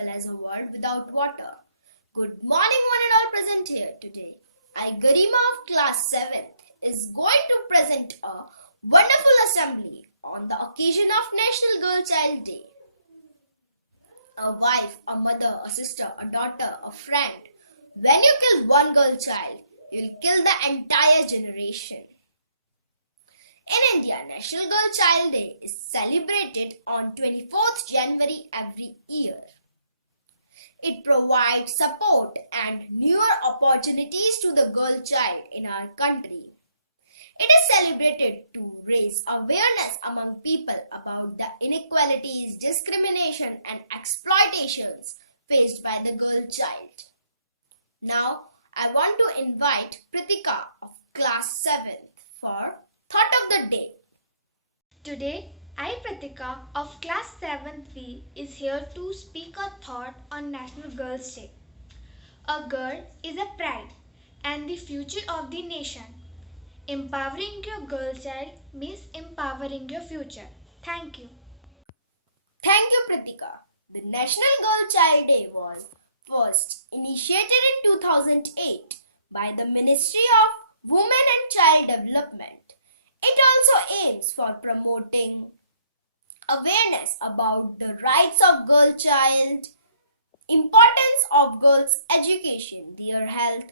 well as a world without water. Good morning one and all present here today. I, Garima of class 7th, is going to present a wonderful assembly on the occasion of National Girl Child Day. A wife, a mother, a sister, a daughter, a friend. When you kill one girl child, you'll kill the entire generation. In India, National Girl Child Day is celebrated on 24th January every year. It provides support and newer opportunities to the girl child in our country. It is celebrated to raise awareness among people about the inequalities, discrimination and exploitations faced by the girl child. Now, I want to invite Pritika of class 7th for Thought of the Day. Today, I, Pratika of class 7th B, is here to speak a thought on National Girls' Day. A girl is a pride and the future of the nation. Empowering your girl child means empowering your future. Thank you. Thank you, Pritika. The National Girl Child Day was first initiated in 2008 by the Ministry of Women and Child Development. It also aims for promoting awareness about the rights of girl child, importance of girls' education, their health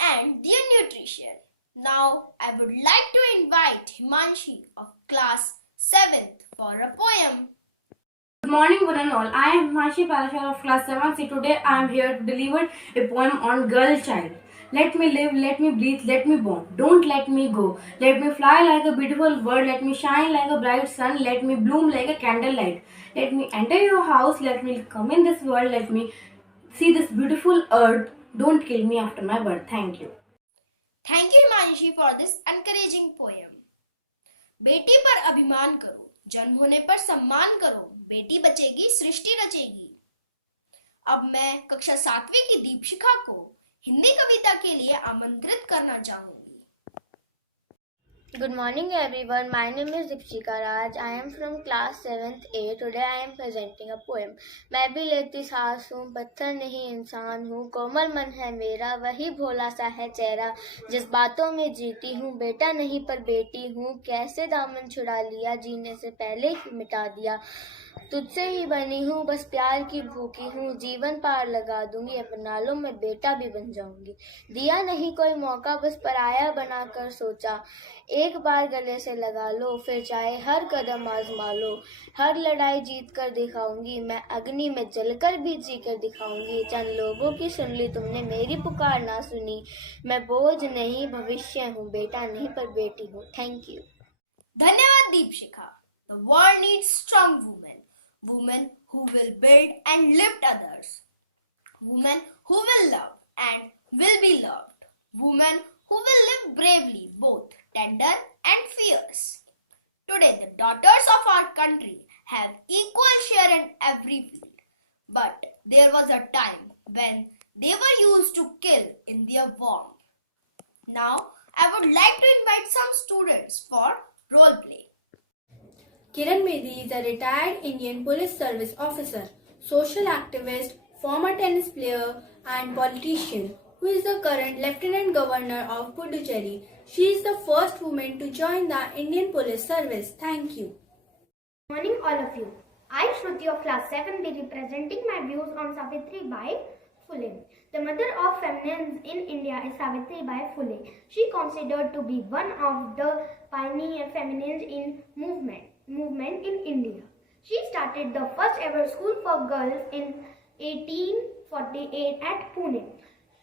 and their nutrition. Now, I would like to invite Himanshi of class 7th for a poem. Good morning one and all. I am Himanshi Palashar of class 7C. Today I am here to deliver a poem on girl child. Let me live, let me breathe, let me born. Don't let me go. Let me fly like a beautiful bird. Let me shine like a bright sun. Let me bloom like a candlelight. Let me enter your house. Let me come in this world. Let me see this beautiful earth. Don't kill me after my birth. Thank you. Thank you Himanshi for this encouraging poem. बेटी पर अभिमान करो, जन्म होने पर सम्मान करो, बेटी बचेगी सृष्टि रचेगी। अब मैं कक्षा 7वीं की दीपशिखा को हिंदी कविता के लिए आमंत्रित करना चाहूंगी। Good morning everyone. My name is Dipshika Raj. I am from class 7th A. Today I am presenting a poem. मैं भी लेती सांस हूँ, पत्थर नहीं इंसान हूँ, कोमल मन है मेरा, वही भोला सा है चेहरा, जज्बातों में जीती हूँ, बेटा नहीं पर बेटी हूँ, कैसे दामन छुड़ा लिया, जीने से पहले ही मिटा दिया, तुझसे ही बनी हूँ, बस प्यार की भूखी हूँ, जीवन पार लगा दूंगी, अपना लो मैं बेटा भी बन जाऊंगी, दिया नहीं कोई मौका, बस पराया बनाकर सोचा, एक बार गले से लगा लो, फिर चाहे हर कदम आजमा लो, हर लड़ाई जीत कर दिखाऊंगी, मैं अग्नि में जलकर भी जी कर दिखाऊंगी, चंद लोगों की सुन ली तुमने, मेरी पुकार ना सुनी, मैं बोझ नहीं भविष्य हूँ, बेटा नहीं पर बेटी हूँ। Thank you. धन्यवाद Deepshikha. The world needs strong women. Women who will build and lift others. Women who will love and will be loved. Women who will live bravely, both tender and fierce. Today, the daughters of our country have equal share in every field. But there was a time when they were used to kill in their warmth. Now, I would like to invite some students for role play. Kiran Bedi is a retired Indian Police Service officer, social activist, former tennis player and politician who is the current Lieutenant Governor of Puducherry. She is the first woman to join the Indian Police Service. Thank you. Good morning all of you. I, Shruti of class 7 be representing my views on Savitri Bai Phule. The mother of feminines in India is Savitri Bai Phule. She considered to be one of the pioneer feminines in movement in India. She started the first ever school for girls in 1848 at Pune.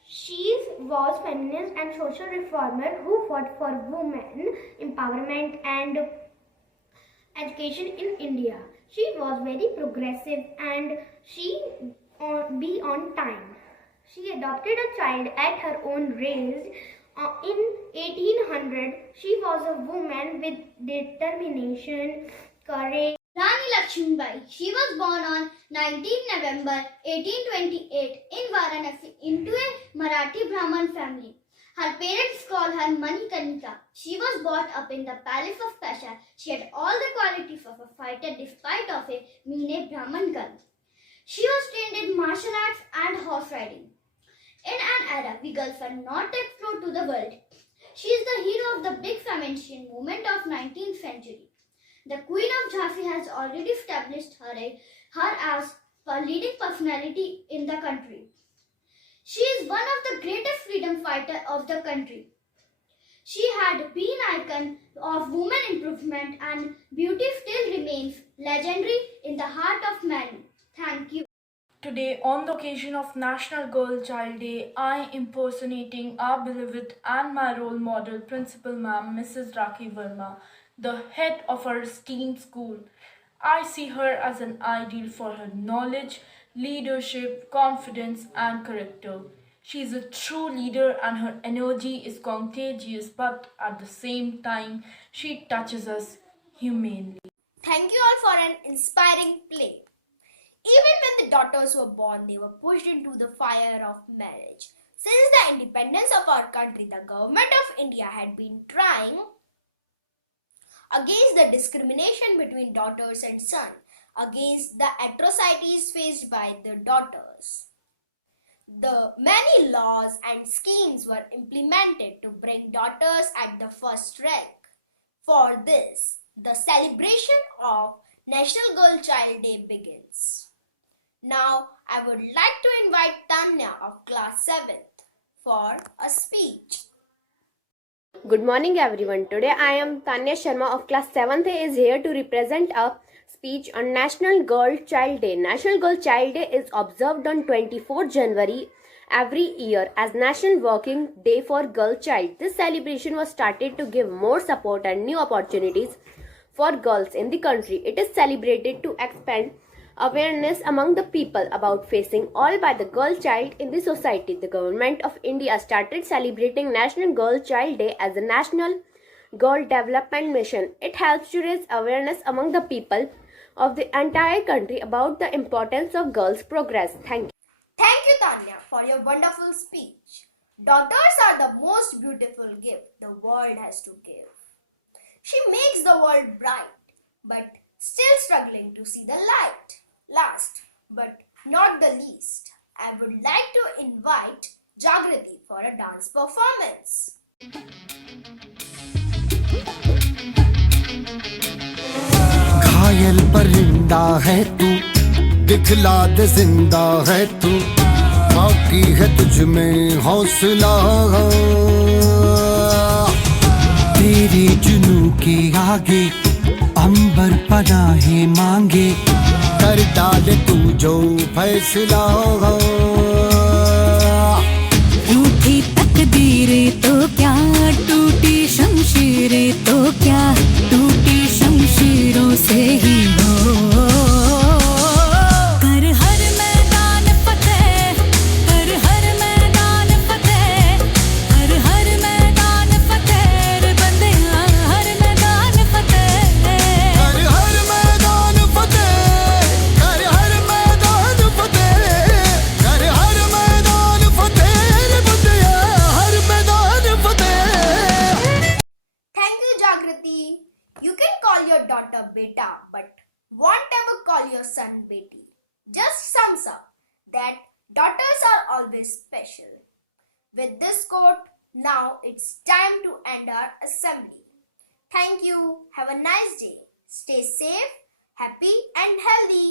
She was feminist and social reformer who fought for women empowerment and education in India. She was very progressive and she be on time. She adopted a child at her own raised. In 1800, she was a woman with determination, courage. Rani Lakshmibai. She was born on 19 November 1828 in Varanasi into a Marathi Brahmin family. Her parents called her Manikanika. She was brought up in the palace of Peshawar. She had all the qualities of a fighter despite of a mean Brahmin girl. She was trained in martial arts and horse riding. In an era we girls were not explored to the world, she is the hero of the big feminine movement of 19th century. The Queen of Jhansi has already established her as a leading personality in the country. She is one of the greatest freedom fighters of the country. She had been icon of women improvement and beauty still remains legendary in the heart of many. Thank you. Today, on the occasion of National Girl Child Day, I am impersonating our beloved and my role model, Principal Ma'am Mrs. Rakhi Verma, the head of our esteemed school. I see her as an ideal for her knowledge, leadership, confidence, and character. She is a true leader and her energy is contagious, but at the same time, she touches us humanely. Thank you all for an inspiring play. Even when the daughters were born, they were pushed into the fire of marriage. Since the independence of our country, the government of India had been trying against the discrimination between daughters and sons, against the atrocities faced by the daughters. The many laws and schemes were implemented to bring daughters at the first rank. For this, the celebration of National Girl Child Day begins. Now, I would like to invite Tanya of class 7th for a speech. Good morning everyone. Today I am Tanya Sharma of class 7th A is here to represent a speech on National Girl Child Day. National Girl Child Day is observed on 24 January every year as National Working Day for Girl Child. This celebration was started to give more support and new opportunities for girls in the country. It is celebrated to expand awareness among the people about facing all by the girl child in the society. The government of India started celebrating National Girl Child Day as a national girl development mission. It helps to raise awareness among the people of the entire country about the importance of girls' progress. Thank you. Thank you, Tanya, for your wonderful speech. Daughters are the most beautiful gift the world has to give. She makes the world bright, but still struggling to see the light. Last, but not the least, I would like to invite Jagrati for a dance performance. घायल परिंदा है तू, दिखला दे जिंदा है तू, बाकी है तुझ में हौसला, तेरे जुनू के आगे अंबर पनाहे मांगे, कर डाले तू जो फैसला। रूठी तकदीरें तो क्या, टूटी शमशीरें तो क्या, टूटी शमशीरों से ही हो, कर हर मैदान फतेह, कर हर मैदान फतेह, कर हर मैदान फतेह रे बंदिया, हर मैदान फतेह, कर हर मैदान फतेह, कर हर मैदान फतेह, कर हर मैदान फतेह रे बंदिया, हर मैदान फतेह। Thank you, Jagrati. You can call your daughter Beta, but won't ever call your son Beti. Just sums up that daughters are always special. With this quote, now it's time to end our assembly. Thank you. Have a nice day. Stay safe, happy and healthy.